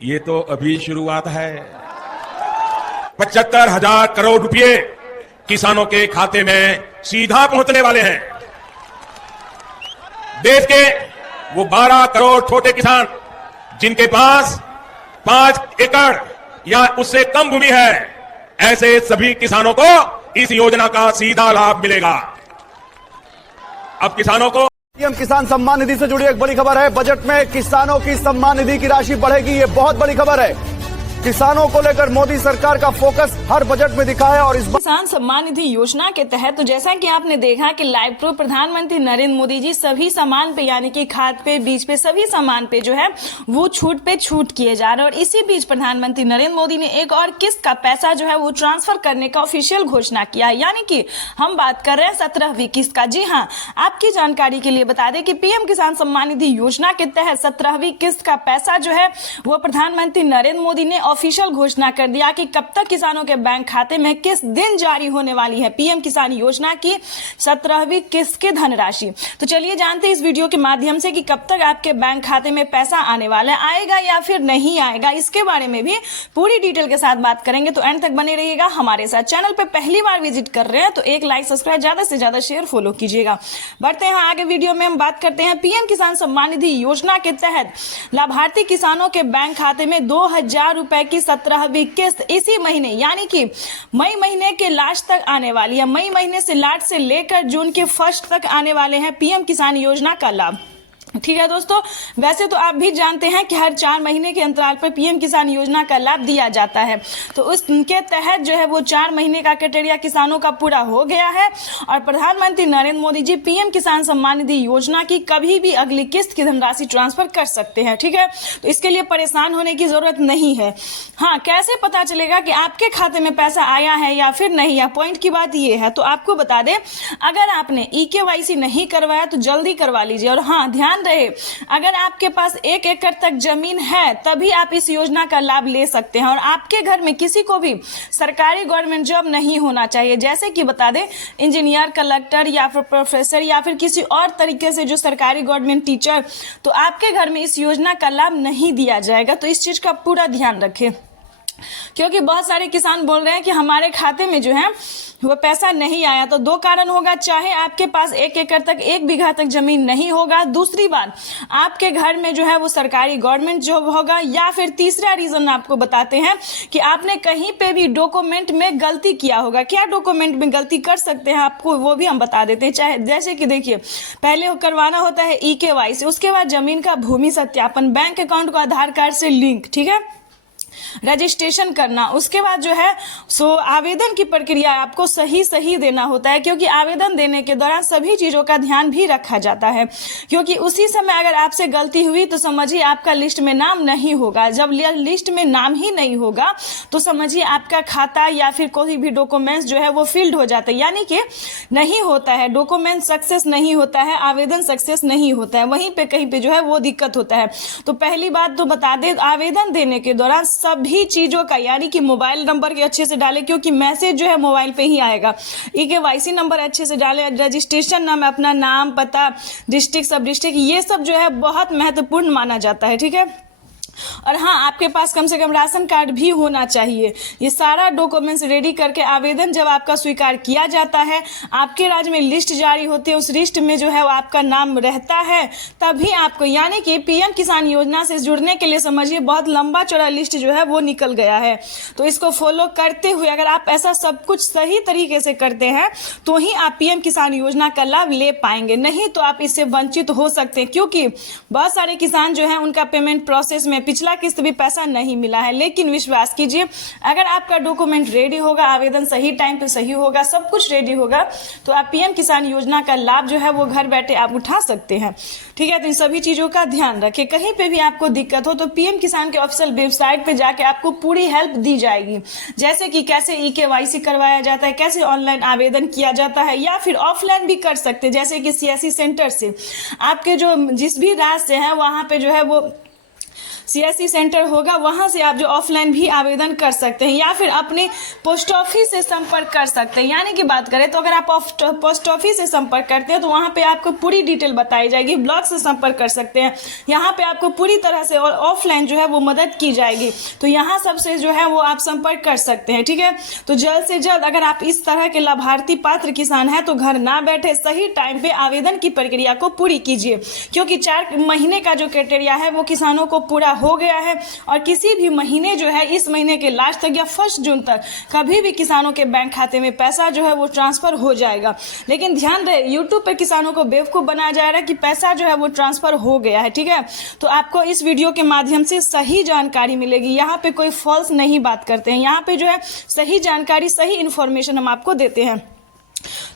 ये तो अभी शुरुआत है। 75,000 करोड़ रुपए किसानों के खाते में सीधा पहुंचने वाले हैं। देश के वो 12 करोड़ छोटे किसान जिनके पास 5 एकड़ या उससे कम भूमि है, ऐसे सभी किसानों को इस योजना का सीधा लाभ मिलेगा। अब किसानों को पीएम किसान सम्मान निधि से जुड़ी एक बड़ी खबर है। बजट में किसानों की सम्मान निधि की राशि बढ़ेगी, ये बहुत बड़ी खबर है। किसानों को लेकर मोदी सरकार का फोकस हर बजट में दिखा है। और इस किसान सम्मान निधि योजना के तहत तो जैसा कि आपने देखा कि लाइव प्रो प्रधानमंत्री नरेंद्र मोदी जी सभी सामान पे यानी कि खाद पे, बीज पे, सभी सामान पे जो है वो छूट पे छूट किए जा रहे हैं। और इसी बीच प्रधानमंत्री नरेंद्र मोदी ने एक और किस्त का पैसा जो है वो ट्रांसफर करने का ऑफिशियल घोषणा किया है, यानी कि हम बात कर रहे हैं 17वीं किस्त का। जी हाँ, आपकी जानकारी के लिए बता दें कि पीएम किसान सम्मान निधि योजना के तहत 17वीं किस्त का पैसा जो है वो प्रधानमंत्री नरेंद्र मोदी ने ऑफिशियल घोषणा कर दिया कि कब तक किसानों के बैंक खाते में किस दिन जारी होने वाली है पीएम किसान योजना की 17वीं किस्त की धनराशि। तो चलिए जानते हैं इस वीडियो के माध्यम से कि कब तक आपके बैंक खाते में पैसा आने वाला है, आएगा या फिर नहीं आएगा, इसके बारे में भी पूरी डिटेल के साथ बात करेंगे। तो एंड तक बने रहिएगा हमारे साथ। चैनल पे पहली बार विजिट कर रहे हैं तो एक लाइक, सब्सक्राइब, ज्यादा से ज्यादा शेयर, फॉलो कीजिएगा। बढ़ते हैं आगे वीडियो में। हम बात करते हैं पीएम किसान सम्मान निधि योजना के तहत लाभार्थी किसानों के बैंक खाते में 2,000 रुपए की 17वीं किस्त इसी महीने यानी कि मई महीने के लास्ट तक आने वाली है। मई महीने से लास्ट से लेकर जून के फर्स्ट तक आने वाले हैं पीएम किसान योजना का लाभ। ठीक है दोस्तों, वैसे तो आप भी जानते हैं कि हर 4 महीने के अंतराल पर पीएम किसान योजना का लाभ दिया जाता है। तो उसके तहत जो है वो 4 महीने का क्राइटेरिया किसानों का पूरा हो गया है और प्रधानमंत्री नरेंद्र मोदी जी पीएम किसान सम्मान निधि योजना की कभी भी अगली किस्त की धनराशि ट्रांसफर कर सकते हैं। ठीक है, तो इसके लिए परेशान होने की जरूरत नहीं है। हाँ, कैसे पता चलेगा कि आपके खाते में पैसा आया है या फिर नहीं है, पॉइंट की बात ये है। तो आपको बता दें, अगर आपने EKYC नहीं करवाया तो जल्दी करवा लीजिए। और हाँ, ध्यान रहे, अगर आपके पास 1 एकड़ तक जमीन है तभी आप इस योजना का लाभ ले सकते हैं। और आपके घर में किसी को भी सरकारी गवर्नमेंट जॉब नहीं होना चाहिए, जैसे कि बता दें इंजीनियर, कलेक्टर या फिर प्रोफेसर या फिर किसी और तरीके से जो सरकारी गवर्नमेंट टीचर, तो आपके घर में इस योजना का लाभ नहीं दिया जाएगा। तो इस चीज का पूरा ध्यान रखें, क्योंकि बहुत सारे किसान बोल रहे हैं कि हमारे खाते में जो है वो पैसा नहीं आया। तो 2 कारण होगा, चाहे आपके पास 1 एकड़ तक, 1 बीघा तक जमीन नहीं होगा, दूसरी बात आपके घर में जो है वो सरकारी गवर्नमेंट जॉब होगा, या फिर तीसरा रीजन आपको बताते हैं कि आपने कहीं पे भी डॉक्यूमेंट में गलती किया होगा। क्या डॉक्यूमेंट में गलती कर सकते हैं आपको वो भी हम बता देते हैं। चाहे जैसे कि देखिए, पहले करवाना होता है EKYC, उसके बाद जमीन का भूमि सत्यापन, बैंक अकाउंट को आधार कार्ड से लिंक, ठीक है, रजिस्ट्रेशन करना, उसके बाद जो है आवेदन की प्रक्रिया आपको सही देना होता है, क्योंकि आवेदन देने के दौरान सभी चीजों का ध्यान भी रखा जाता है। क्योंकि उसी समय अगर आपसे गलती हुई तो समझिए आपका लिस्ट में नाम नहीं होगा। जब लिस्ट में नाम ही नहीं होगा तो समझिए आपका खाता या फिर कोई भी डॉक्यूमेंट्स जो है वो फील्ड हो जाता है, यानी कि नहीं होता है, डॉक्यूमेंट सक्सेस नहीं होता है, आवेदन सक्सेस नहीं होता है, वहीं पे कहीं पे जो है वो दिक्कत होता है। तो पहली बात तो बता दें, आवेदन देने के दौरान सभी चीजों का यानी कि मोबाइल नंबर के अच्छे से डालें, क्योंकि मैसेज जो है मोबाइल पे ही आएगा। EKYC नंबर अच्छे से डालें, रजिस्ट्रेशन नाम, अपना नाम, पता, डिस्ट्रिक्ट, सब डिस्ट्रिक्ट, ये सब जो है बहुत महत्वपूर्ण माना जाता है। ठीक है, और हाँ, आपके पास कम से कम राशन कार्ड भी होना चाहिए। ये सारा डॉक्यूमेंट्स रेडी करके आवेदन जब आपका स्वीकार किया जाता है, आपके राज्य में लिस्ट जारी होती है, उस लिस्ट में जो है वो आपका नाम रहता है, तभी आपको, यानी कि पीएम किसान योजना से जुड़ने के लिए समझिए बहुत लंबा चौड़ा लिस्ट जो है वो निकल गया है। तो इसको फॉलो करते हुए अगर आप ऐसा सब कुछ सही तरीके से करते हैं तो ही आप पीएम किसान योजना का लाभ ले पाएंगे, नहीं तो आप इससे वंचित हो सकते हैं। क्योंकि बहुत सारे किसान जो है उनका पेमेंट प्रोसेस में पिछला किस्त भी पैसा नहीं मिला है। लेकिन विश्वास कीजिए, अगर आपका डॉक्यूमेंट रेडी होगा, आवेदन सही टाइम पे सही होगा, सब कुछ रेडी होगा, तो आप पीएम किसान योजना का लाभ जो है वो घर बैठे आप उठा सकते हैं। ठीक है, तो इन सभी चीजों का ध्यान रखें। कहीं पे भी आपको दिक्कत हो तो पीएम किसान के ऑफिशियल वेबसाइट पे जाके आपको पूरी हेल्प दी जाएगी, जैसे कि कैसे EKYC करवाया जाता है, कैसे ऑनलाइन आवेदन किया जाता है, या फिर ऑफलाइन भी कर सकते हैं, जैसे कि CSC सेंटर से आपके जो जिस भी राज्य से है वहां पे जो है वो CSC सेंटर होगा, वहां से आप जो ऑफलाइन भी आवेदन कर सकते हैं, या फिर अपने पोस्ट ऑफिस से संपर्क कर सकते हैं। यानी कि बात करें तो अगर आप पोस्ट ऑफिस से संपर्क करते हैं तो वहां पे आपको पूरी डिटेल बताई जाएगी। ब्लॉक से संपर्क कर सकते हैं, यहाँ पे आपको पूरी तरह से और ऑफलाइन जो है वो मदद की जाएगी। तो यहाँ सबसे जो है वो आप संपर्क कर सकते हैं, ठीक है। तो जल्द से जल्द अगर आप इस तरह के लाभार्थी पात्र किसान हैं तो घर ना बैठे, सही टाइम पे आवेदन की प्रक्रिया को पूरी कीजिए, क्योंकि 4 महीने का जो क्राइटेरिया है वो किसानों को पूरा हो गया है। और किसी भी महीने जो है इस महीने के लास्ट तक या 1 जून तक कभी भी किसानों के बैंक खाते में पैसा जो है वो ट्रांसफर हो जाएगा। लेकिन ध्यान रहे, यूट्यूब पे किसानों को बेवकूफ बनाया जा रहा है कि पैसा जो है वो ट्रांसफर हो गया है, ठीक है। तो आपको इस वीडियो के माध्यम से सही जानकारी मिलेगी। यहाँ पे कोई फॉल्स नहीं बात करते हैं, यहाँ पे जो है सही जानकारी, सही इंफॉर्मेशन हम आपको देते हैं।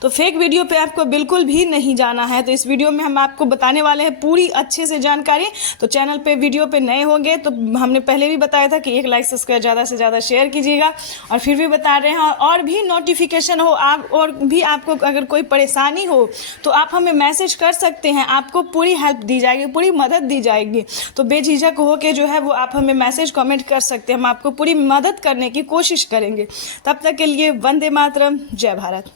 तो फेक वीडियो पे आपको बिल्कुल भी नहीं जाना है। तो इस वीडियो में हम आपको बताने वाले हैं पूरी अच्छे से जानकारी। तो चैनल पे वीडियो पे नए होंगे तो हमने पहले भी बताया था कि 1 लाइक सब्सक्राइब ज़्यादा से ज़्यादा शेयर कीजिएगा, और फिर भी बता रहे हैं और भी नोटिफिकेशन हो आप, और भी आपको अगर कोई परेशानी हो तो आप हमें मैसेज कर सकते हैं, आपको पूरी हेल्प दी जाएगी, पूरी मदद दी जाएगी। तो बेझिझक हो के जो है वो आप हमें मैसेज कमेंट कर सकते हैं, हम आपको पूरी मदद करने की कोशिश करेंगे। तब तक के लिए वंदे मातरम, जय भारत।